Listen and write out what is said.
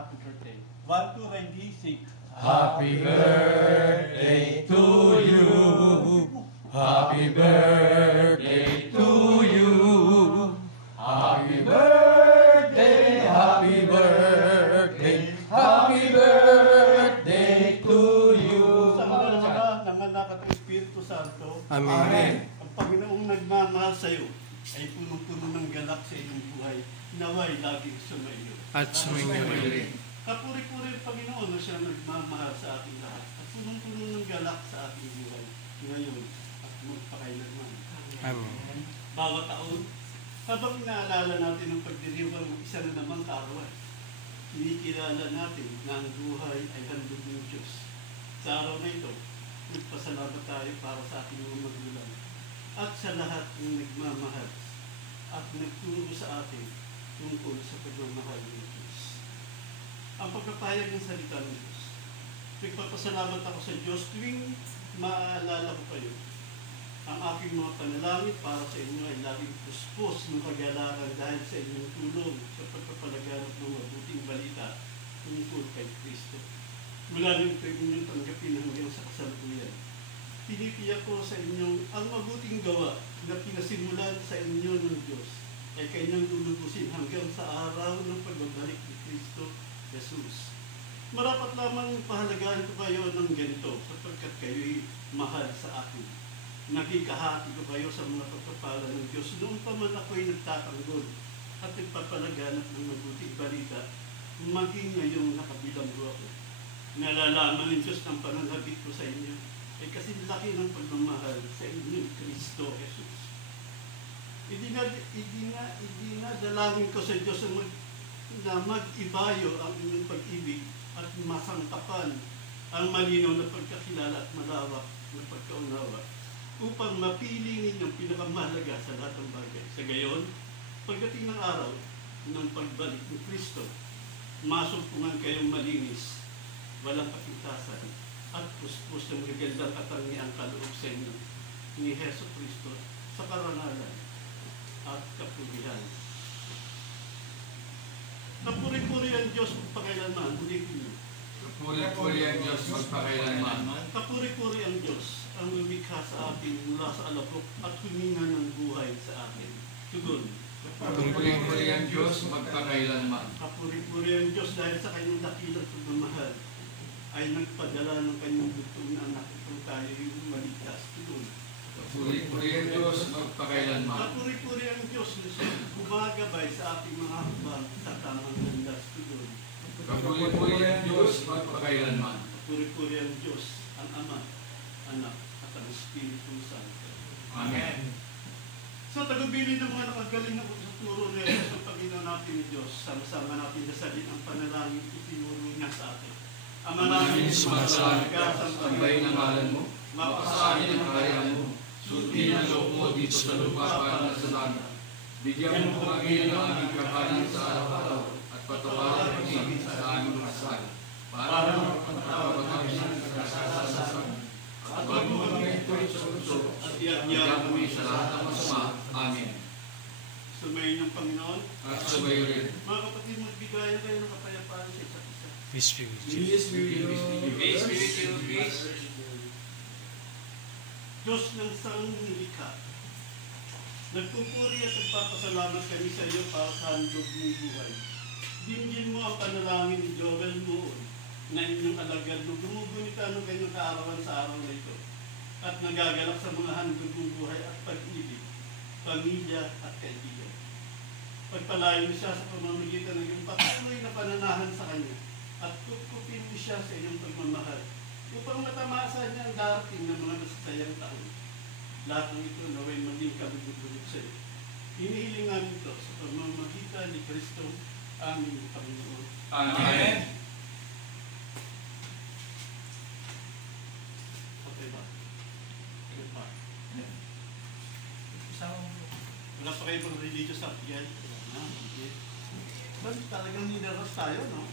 happy birthday. 1, 2, ready, sing. Happy birthday to you. Happy birthday to you. Happy birthday, happy birthday, happy birthday to you. Sa mga nanganak at Espiritu Santo, Amen. ang Panginoong nagmamahal sa iyo ay punong-puno ng galak sa iyong buhay. Naway laging sumayo. At sumayo rin. Kapuri-puri ang Panginoon na siya nagmamahal sa ating lahat at punong-puno ng galak sa ating buhay ngayon at magpakailanman. Amen. Bawat taon, habang naalala natin ang pagdiriwang ng isa na namang kaarawan, kinikilala natin na ang buhay ay handog ng Diyos. Sa araw na ito, nagpasalamat tayo para sa ating mga magulang at sa lahat ng nagmamahal at nagturo sa atin tungkol sa pagmamahal ng Diyos. Ang pagpapahayag ng salita ng Diyos. Nagpapasalamat ako sa Diyos tuwing maaalala ko kayo. Ang aking mga panalangin para sa inyo ay laging puspos ng kagalakan dahil sa inyong tulong sa pagpapalaganap ng mabuting balita tungkol kay Kristo. Mula nang inyong tanggapin hanggang sa kasalukuyan. Tinitiyak ko sa inyong ang mabuting gawa na pinasimulan sa inyo ng Diyos ay kanyang lulubusin hanggang sa araw ng pagbabalik ni Kristo Jesus. Marapat lamang pahalagahan ko kayo ng ganito sapagkat kayo'y mahal sa akin. Nakikahati ko kayo sa mga pagpapala ng Diyos noong pa man ako'y nagtatanggol at nagpapalaganap ng mabuting balita maging ngayong nakabilanggo ako. Nalalaman ng Diyos ng pananabik ko sa inyo ay kasi laki ng pagmamahal sa inyong Kristo Jesus. Idinadalangin ko sa Diyos na mag-ibayo ang inyong pag-ibig at masangkapan ang malinaw na pagkakilala at malawak na pagkaunawa upang mapili ninyong pinakamahalaga sa lahat ng bagay. Sa gayon, pagdating ng araw ng pagbalik ni Kristo, masumpungan kayong malinis, walang kapintasan, at puspos ng magagandang katangiang kaloob sa inyo ni Heso Kristo sa karangalan at kapulihan. Kapuri-puri ang Diyos magpakailanman, ulitin niyo. Kapuri-puri ang Diyos magpakailanman. Kapuri-puri ang Diyos ang lumikha sa atin mula sa alabok at huminga ng buhay sa atin. Tugon. Kapuri-puri ang Diyos magpakailanman. Kapuri-puri ang Diyos dahil sa kanyang dakilang pagmamahal ay nagpadala ng kanyang bugtong na anak upang tayo yung maligtas. Tugon. Kapuri-puri ang Diyos magpakailanman. Kapuri-puri ang Diyos na siya gumagabay sa ating mga hakbang sa tamang landas. Tugon. Kapuri-puri ang Diyos magpakailanman. Kapuri-puri ang Diyos, ang Ama, Anak, at ang Espiritu Santo. Amen. Sa tagubilin ng mga nakagaling na sa turo na ito sa Panginoon natin ni Diyos, sama-sama natin dasalin ang panalangin itinuro niya sa atin. Ama namin, sumasalangit ka, sambahin ang ngalan mo, mapasahin ang kaharian mo, sundin ang loob mo dito sa lupa para sa langit. Bigyan mo kami ng aming kakanin sa araw-araw at patawarin kami sa aming mga kasalanan para mapatawad kami sa kasalanan. At huwag mo kami ito'y susunod at iyan kami sa lahat ng masama. Amen. Sumayin ng Panginoon. At sumayo rin. Mga kapatid, magbigayan kayo ng kapayapaan sa isa't isa. Peace be with you. Peace be with you. Peace be with you. Peace. Diyos ng sangnilikha, nagpupuri at nagpapasalamat kami sa iyo para sa handog ng buhay. Dinggin mo ang panalangin ni Joel Moon na inyong alagad nung gumugunita ng kanyang kaarawan sa araw na ito at nagagalak sa mga handog ng buhay at pag-ibig, pamilya at kaibigan. Pagpalayo mo siya sa pamamagitan ng iyong patuloy na pananahan sa kanya at kukupin mo siya sa iyong pagmamahal upang matamasa niya ang darating ng mga nasasayang taon. Lahat ng ito naway maging kabubulog sa iyo. Hinihiling namin ito sa pamamagitan ni Kristo, aming Panginoon. Amen. Okay ba? Okay ba? Wala pa kayo pang religious na yan? Okay. Ba't talagang nilaras tayo, no?